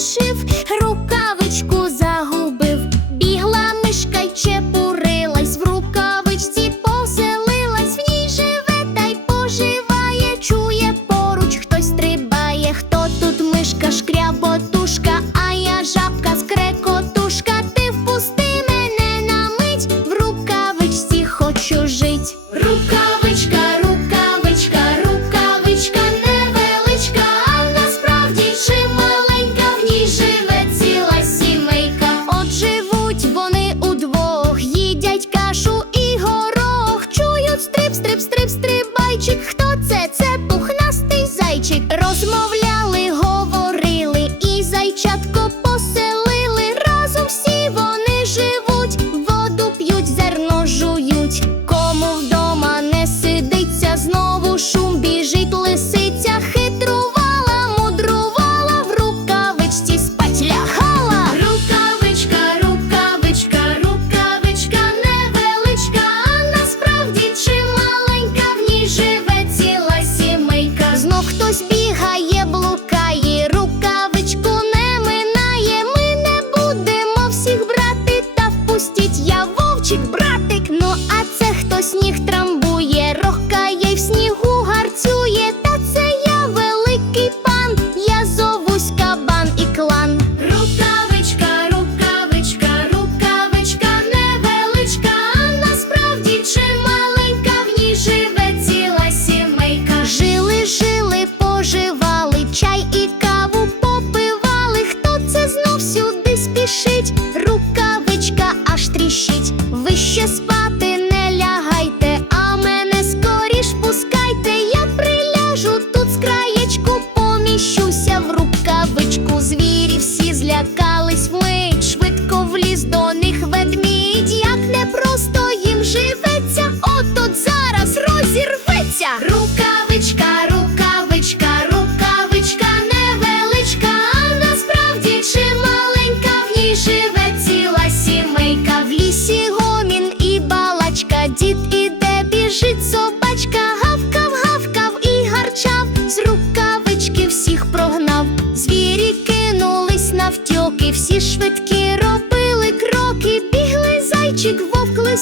wish зайчик розмовляє. бігає блукає. блищить вище спа. Всі швидкі робили кроки, бігли зайчик, вовк, в